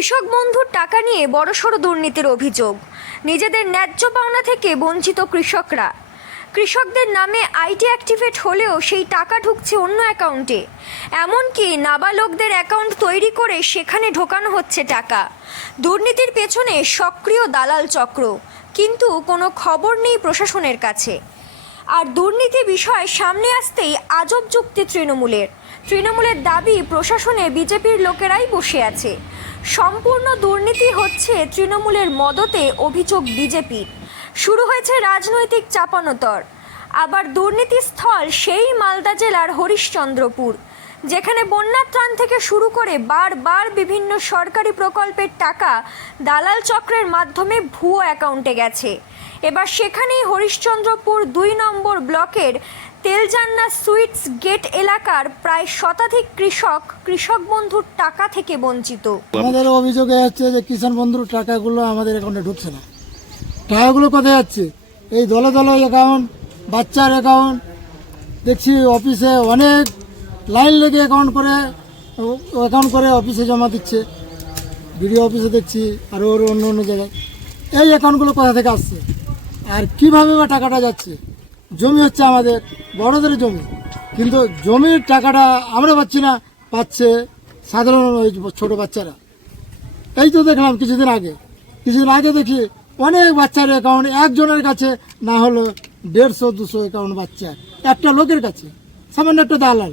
কৃষক বন্ধুর টাকা নিয়ে বড়সড় দুর্নীতির অভিযোগ। নিজেদের ন্যায্য পাওনা থেকে বঞ্চিত কৃষকরা। কৃষকদের নামে আইডি অ্যাক্টিভেট হলেও সেই টাকা ঢুকছে অন্য অ্যাকাউন্টে। এমনকি নাবালকদের অ্যাকাউন্ট তৈরি করে সেখানে ঢোকানো হচ্ছে টাকা। দুর্নীতির পেছনে সক্রিয় দালাল চক্র, কিন্তু কোনো খবর নেই প্রশাসনের কাছে। আর দুর্নীতি বিষয় সামনে আসতেই আজব যুক্তি তৃণমূলের দাবি প্রশাসনে বিজেপির লোকেরাই বসে আছে। সম্পূর্ণ দুর্নীতি হচ্ছে তৃণমূলের মদতে, অভিযোগ বিজেপির। শুরু হয়েছে রাজনৈতিক চাপানোতর। আবার দুর্নীতিস্থল সেই মালদা জেলার হরিশ্চন্দ্রপুর, যেখানে বন্যা ত্রাণ থেকে শুরু করে বারবার বিভিন্ন সরকারি প্রকল্পের টাকা দালাল চক্রের মাধ্যমে ভুয়ো অ্যাকাউন্টে গেছে। এবার সেখানেই হরিশ্চন্দ্রপুর ২ নম্বর ব্লকের তেলজান্না সুইটস গেট এলাকার প্রায় শতাধিক কৃষক বন্ধুর টাকা থেকে বঞ্চিত। আমাদের অভিযোগ হচ্ছে যে কিষাণ বন্ধুর টাকাগুলো আমাদের অ্যাকাউন্টে ঢুকছে না। টাকাগুলো কোথায় যাচ্ছে? এই দলে দলে অ্যাকাউন্ট, বাচ্চার অ্যাকাউন্ট। দেখছি অফিসে অনেক লাইন লেগে অ্যাকাউন্ট করে অফিসে জমা দিচ্ছে। বিডিও অফিসে দেখছি, আরও অন্য জায়গায়। এই অ্যাকাউন্টগুলো কোথা থেকে আসছে আর কীভাবে বা টাকাটা যাচ্ছে? জমি হচ্ছে আমাদের বড়দের জমি, কিন্তু জমির টাকাটা আমরা পাচ্ছি না, পাচ্ছে সাধারণ ওই ছোটো বাচ্চারা। এই তো দেখলাম কিছুদিন আগে দেখি অনেক বাচ্চার অ্যাকাউন্ট, একজনের কাছে না হলো 150-200 অ্যাকাউন্ট বাচ্চা, একটা লোকের কাছে, সামান্য একটা দালাল।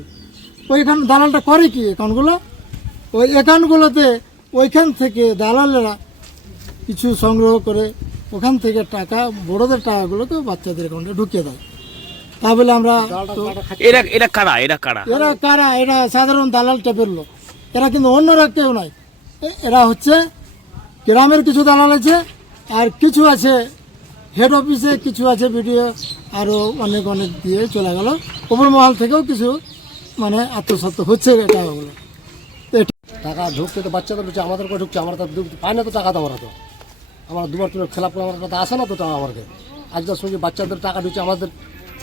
ওইখানে দালালটা করে কি? অ্যাকাউন্টগুলো, ওই অ্যাকাউন্টগুলোতে ওইখান থেকে দালালেরা কিছু সংগ্রহ করে ওখান থেকে টাকা, বড়দের টাকাগুলোকে বাচ্চাদের অ্যাকাউন্টে ঢুকিয়ে দেয়। তা বলে আমরা এরা সাধারণ দালাল টাইপের লোক। এরা কিন্তু অন্যরা কেউ নয়। এরা হচ্ছে গ্রামের কিছু দালাল আছে, আর কিছু আছে হেড অফিসে, কিছু আছে ভিডিও, আরও অনেক দিয়ে চলে গেল। ওপর মহল থেকেও কিছু মানে আত্মসাৎ হচ্ছে টাকাগুলো। টাকা ঢুকছে তো বাচ্চাদের ঢুকছে, আমাদের করে ঢুকছে। আমরা তো পাই না তো টাকা, তো আমরা দুবার খেলাপ করে আমার কথা আসে না তো টাকা আমাকে। আজকের সঙ্গে বাচ্চাদের টাকা ঢুকছে, আমাদের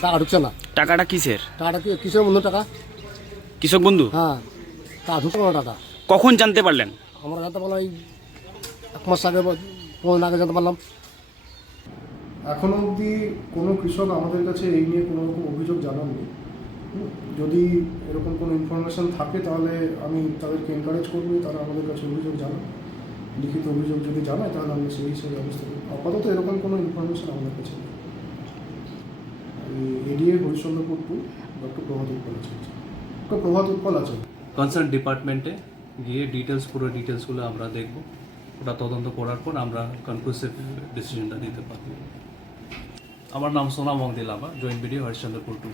টাকা ঢুকছে না। টাকাটা কিসের? টাকাটা কিসের বন্ধু? টাকা কৃষক বন্ধু। হ্যাঁ, টাকা ঢুকছে না। টাকা কখন জানতে পারলেন? আমরা জানতে পারলাম এই 1 মাস আগে, 5 দিন আগে জানতে পারলাম। এখনও অবধি কোনো কৃষক আমাদের কাছে এই নিয়ে কোনো রকম অভিযোগ জানাননি। যদি এরকম কোনো ইনফরমেশান থাকে তাহলে আমি তাদেরকে এনকারেজ করবো তারা আমাদের কাছে অভিযোগ জানান। লিখিত অভিযোগ যদি জানায় তাহলে আমরা সেই হিসেবে ব্যবস্থা করি। আপাতত এরকম কোনো ইনফরমেশান আমাদের কাছে নেই। এডিএ হরিশ্চন্দ্রপুর ডক্টর প্রভাত উৎপল আছেন। কনসার্ন ডিপার্টমেন্টে গিয়ে পুরো ডিটেলসগুলো আমরা দেখব। ওটা তদন্ত করার পর আমরা কনক্লুসিভ ডিসিশনটা দিতে পারব। আমার নাম সোনা মংদিলামা, জয়েন্ট বিডিও হরিশ্চন্দ্রপুর 2।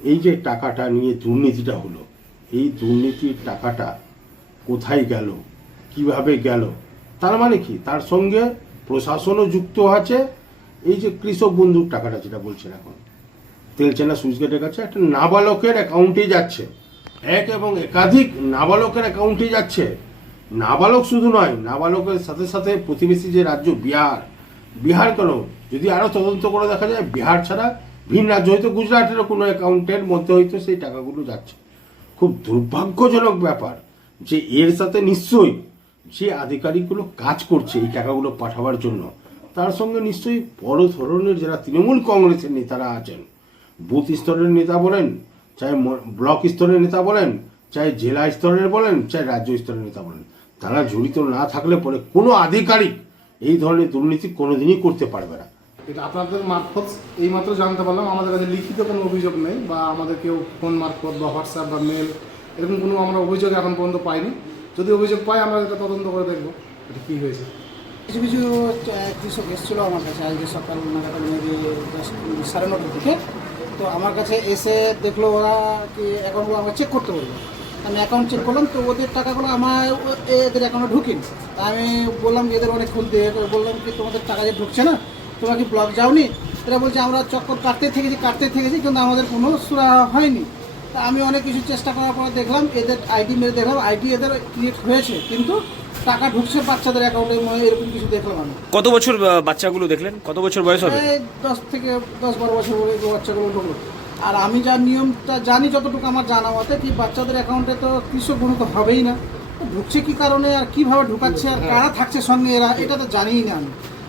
এই যে টাকাটা নিয়ে দুর্নীতিটা হলো, এই দুর্নীতির টাকাটা কোথায় গেল, কিভাবে গেল, তার মানে কি? তার সঙ্গে প্রশাসনও যুক্ত আছে। এই যে কৃষক বন্ধুর টাকাটা যেটা বলছেন, এখন তেলচানা সুইচ গেটের কাছে একটা নাবালকের অ্যাকাউন্টে যাচ্ছে, এক এবং একাধিক নাবালকের অ্যাকাউন্টে যাচ্ছে। নাবালক শুধু নয়, নাবালকের সাথে সাথে প্রতিবেশী যে রাজ্য বিহার কেন, যদি আরও তদন্ত করে দেখা যায় বিহার ছাড়া ভিন রাজ্য, হয়তো গুজরাটেরও কোনো অ্যাকাউন্টের মধ্যে হয়তো সেই টাকাগুলো যাচ্ছে। খুব দুর্ভাগ্যজনক ব্যাপার যে এর সাথে নিশ্চয়ই যে আধিকারিকগুলো কাজ করছে এই টাকাগুলো পাঠাবার জন্য, তার সঙ্গে নিশ্চয়ই বড় ধরনের যারা তৃণমূল কংগ্রেসের নেতারা আছেন, বুথ স্তরের নেতা বলেন, চাहे ব্লক স্তরের নেতা বলেন, চাहे জেলা স্তরের বলেন, চাहे রাজ্য স্তরের নেতা বলেন, তারা জড়িত না থাকলে পরে কোনো আধিকারিক এই ধরনের দুর্নীতি কোনোদিনই করতে পারবে না। এটা আপনাদের মারফত এইমাত্র জানতে পারলাম। আমাদের কাছে লিখিত কোনো অভিযোগ নেই, বা আমাদের কেউ ফোন মারফত বা হোয়াটসঅ্যাপ বা মেল এরকম কোনো আমরা অভিযোগ এখন পর্যন্ত পাইনি। যদি অভিযোগ পাই আমরা এটা তদন্ত করে দেখবো এটা কী হয়েছে। কিছু কৃষক এসেছিলো আমার কাছে আজকে সকাল নাগাদ, মেবি 9:30 দিকে। তো আমার কাছে এসে দেখলো ওরা কি অ্যাকাউন্টগুলো আমাকে চেক করতে বললো। আমি অ্যাকাউন্ট চেক করলাম, তো ওদের টাকাগুলো আমার এদের অ্যাকাউন্টে ঢুকিনি। আমি বললাম এদের অনেকক্ষণ দিয়ে, বললাম কি তোমাদের টাকা যে ঢুকছে না, তোমরা কি ব্লক যাওনি? এরা বলছে আমরা চক্কর কাটতে থেকেছি, কিন্তু আমাদের কোনো সুরা হয়নি। তা আমি অনেক কিছু চেষ্টা করার পর দেখলাম এদের আইডি মেরে দেখলাম, আইডি এদের ক্রিয়েট হয়েছে, কিন্তু টাকা ঢুকছে বাচ্চাদের অ্যাকাউন্টে, এরকম কিছু দেখলাম আমি। কত বছর বাচ্চাগুলো দেখলেন? কত বছর বয়স হবে? 10-12 বছর বাচ্চাগুলো ঢুকলো। আর আমি যা নিয়মটা জানি, যতটুকু আমার জানা মতে, কি বাচ্চাদের অ্যাকাউন্টে তো কৃষক বন্ধু তো হবেই না, ঢুকছে কি কারণে আর কিভাবে ঢুকাচ্ছে আর কারা থাকছে সঙ্গে এরা এটা তো জানিই না আমি।